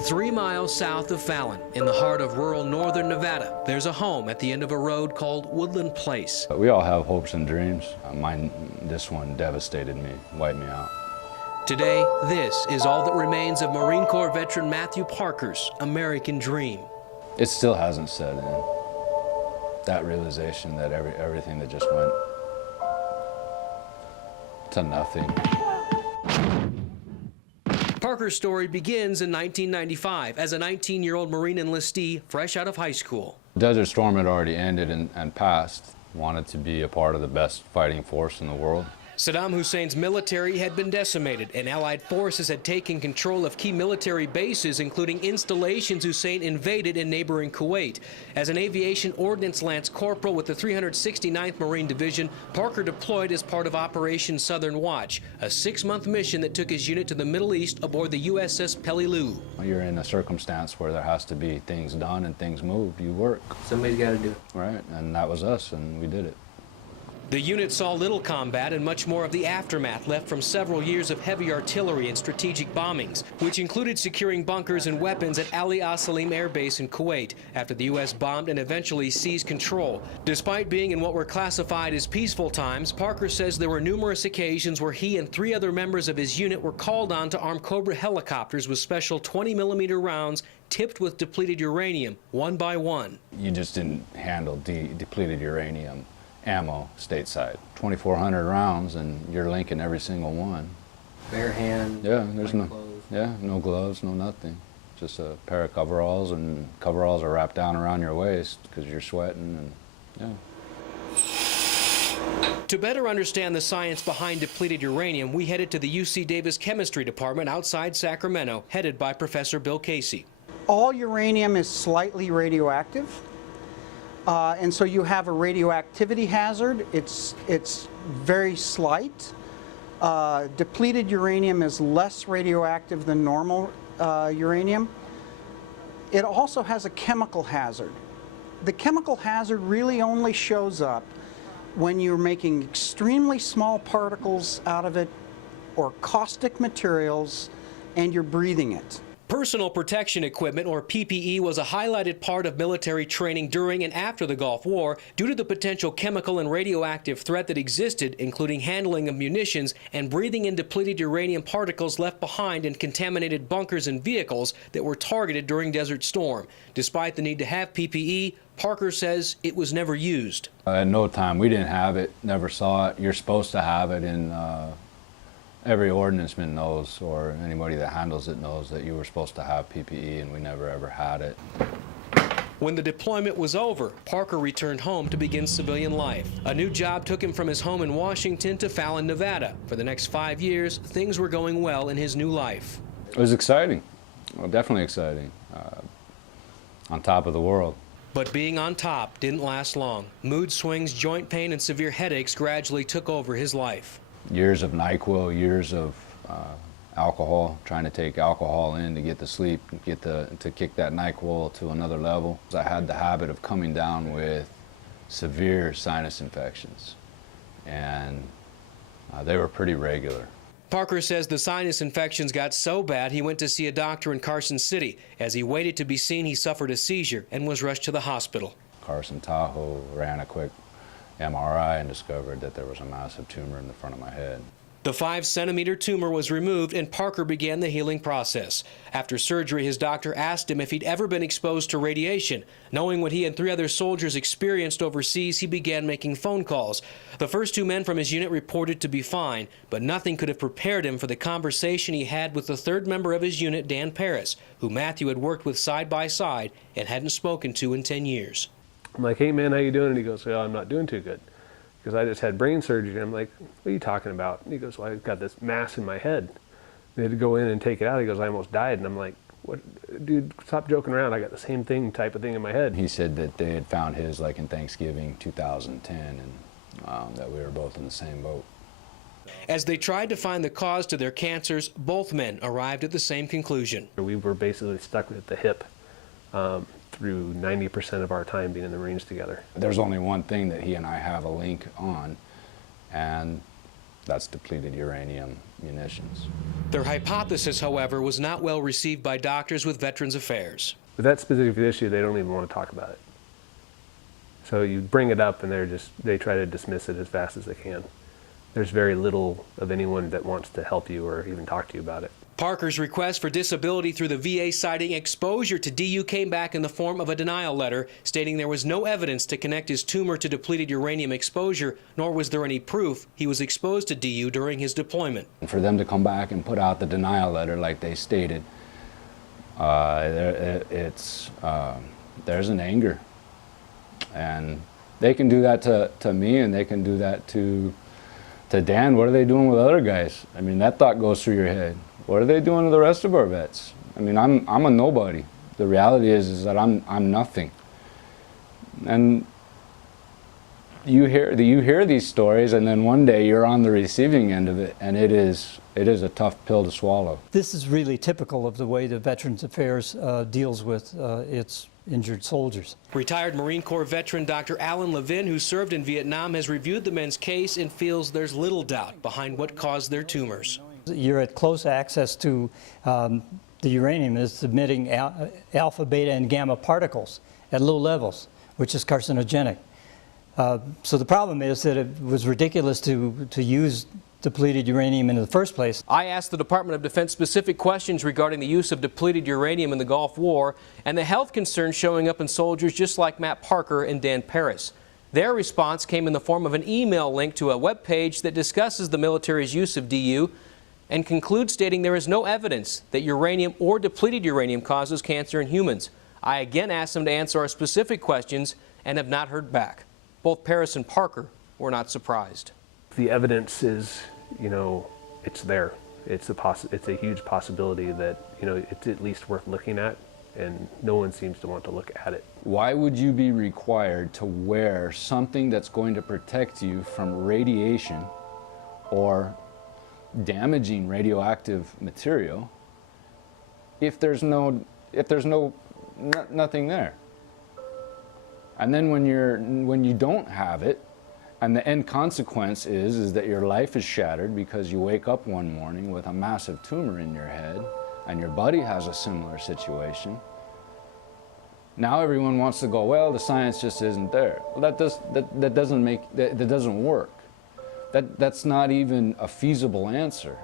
3 miles south of Fallon, in the heart of rural northern Nevada, there's a home at the end of a road called Woodland Place. We all have hopes and dreams. This one devastated me, wiped me out. Today, this is all that remains of Marine Corps veteran Matthew Parker's American dream. It still hasn't set in. That realization that everything that just went to nothing. Parker's story begins in 1995 as a 19-year-old Marine enlistee fresh out of high school. Desert Storm had already ended and passed. Wanted to be a part of the best fighting force in the world. Saddam Hussein's military had been decimated, and Allied forces had taken control of key military bases, including installations Hussein invaded in neighboring Kuwait. As an aviation ordnance lance corporal with the 369th Marine Division, Parker deployed as part of Operation Southern Watch, a 6-month mission that took his unit to the Middle East aboard the USS Peleliu. You're in a circumstance where there has to be things done and things moved. You work. Somebody's got to do it. Right, and that was us, and we did it. The unit saw little combat and much more of the aftermath left from several years of heavy artillery and strategic bombings, which included securing bunkers and weapons at Ali Al-Salim Air Base in Kuwait after the U.S. bombed and eventually seized control. Despite being in what were classified as peaceful times, Parker says there were numerous occasions where he and 3 other members of his unit were called on to arm Cobra helicopters with special 20mm rounds tipped with depleted uranium, one by one. You just didn't handle depleted uranium ammo stateside. 2,400 rounds, and you're linking every single one. Bare hand. Yeah, there's no gloves, no nothing. Just a pair of coveralls, and coveralls are wrapped down around your waist because you're sweating, and yeah. To better understand the science behind depleted uranium, we headed to the UC Davis Chemistry Department outside Sacramento, headed by Professor Bill Casey. All uranium is slightly radioactive. And so you have a radioactivity hazard. It's very slight. Depleted uranium is less radioactive than normal uranium. It also has a chemical hazard. The chemical hazard really only shows up when you're making extremely small particles out of it or caustic materials and you're breathing it. Personal protection equipment, or PPE, was a highlighted part of military training during and after the Gulf War due to the potential chemical and radioactive threat that existed, including handling of munitions and breathing in depleted uranium particles left behind in contaminated bunkers and vehicles that were targeted during Desert Storm. Despite the need to have PPE, Parker says it was never used. At no time, we didn't have it, never saw it. You're supposed to have it in every ordnanceman knows, or anybody that handles it knows, that you were supposed to have PPE, and we never ever had it. When the deployment was over, Parker returned home to begin civilian life. A new job took him from his home in Washington to Fallon, Nevada. For the next 5 years, things were going well in his new life. It was exciting, well, definitely exciting, on top of the world. But being on top didn't last long. Mood swings, joint pain, and severe headaches gradually took over his life. Years of NyQuil, years of alcohol, trying to take alcohol in to get to sleep, to kick that NyQuil to another level. I had the habit of coming down with severe sinus infections, and they were pretty regular. Parker says the sinus infections got so bad he went to see a doctor in Carson City. As he waited to be seen, he suffered a seizure and was rushed to the hospital. Carson Tahoe ran a quick MRI and discovered that there was a massive tumor in the front of my head. The 5-centimeter tumor was removed, and Parker began the healing process. After surgery, his doctor asked him if he'd ever been exposed to radiation. Knowing what he and 3 other soldiers experienced overseas, he began making phone calls. The first 2 men from his unit reported to be fine, but nothing could have prepared him for the conversation he had with the 3rd member of his unit, Dan Paris, who Matthew had worked with side by side and hadn't spoken to in 10 years. I'm like, hey man, how you doing? And he goes, well, I'm not doing too good, because I just had brain surgery. And I'm like, what are you talking about? And he goes, well, I've got this mass in my head. They had to go in and take it out. He goes, I almost died. And I'm like, what, dude, stop joking around. I got the same thing, type of thing in my head. He said that they had found his like in Thanksgiving 2010, and that we were both in the same boat. As they tried to find the cause to their cancers, both men arrived at the same conclusion. We were basically stuck at the hip through 90% of our time being in the Marines together. There's only one thing that he and I have a link on, and that's depleted uranium munitions. Their hypothesis, however, was not well received by doctors with Veterans Affairs. With that specific issue, they don't even want to talk about it. So you bring it up and they try to dismiss it as fast as they can. There's very little of anyone that wants to help you or even talk to you about it. Parker's request for disability through the VA citing exposure to DU came back in the form of a denial letter stating there was no evidence to connect his tumor to depleted uranium exposure, nor was there any proof he was exposed to DU during his deployment. For them to come back and put out the denial letter like they stated, there's an anger. And they can do that to me, and they can do that to Dan. What are they doing with other guys? I mean, that thought goes through your head. What are they doing to the rest of our vets? I mean, I'm a nobody. The reality is that I'm nothing. And you hear these stories, and then one day you're on the receiving end of it, and it is a tough pill to swallow. This is really typical of the way the Veterans Affairs deals with its injured soldiers. Retired Marine Corps veteran Dr. Alan Levin, who served in Vietnam, has reviewed the men's case and feels there's little doubt behind what caused their tumors. You're at close access to the uranium is emitting alpha, beta, and gamma particles at low levels, which is carcinogenic. So the problem is that it was ridiculous to use depleted uranium in the first place. I asked the Department of Defense specific questions regarding the use of depleted uranium in the Gulf War and the health concerns showing up in soldiers just like Matt Parker and Dan Paris. Their response came in the form of an email link to a web page that discusses the military's use of DU and concludes stating there is no evidence that uranium or depleted uranium causes cancer in humans. I again asked them to answer our specific questions and have not heard back. Both Paris and Parker were not surprised. The evidence is, it's there. It's a huge possibility that, it's at least worth looking at, and no one seems to want to look at it. Why would you be required to wear something that's going to protect you from radiation or damaging radioactive material if there's nothing there? And then when you don't have it, and the end consequence is that your life is shattered because you wake up one morning with a massive tumor in your head and your buddy has a similar situation. Now everyone wants to go, well, the science just isn't there. Well, that doesn't work. That's not even a feasible answer.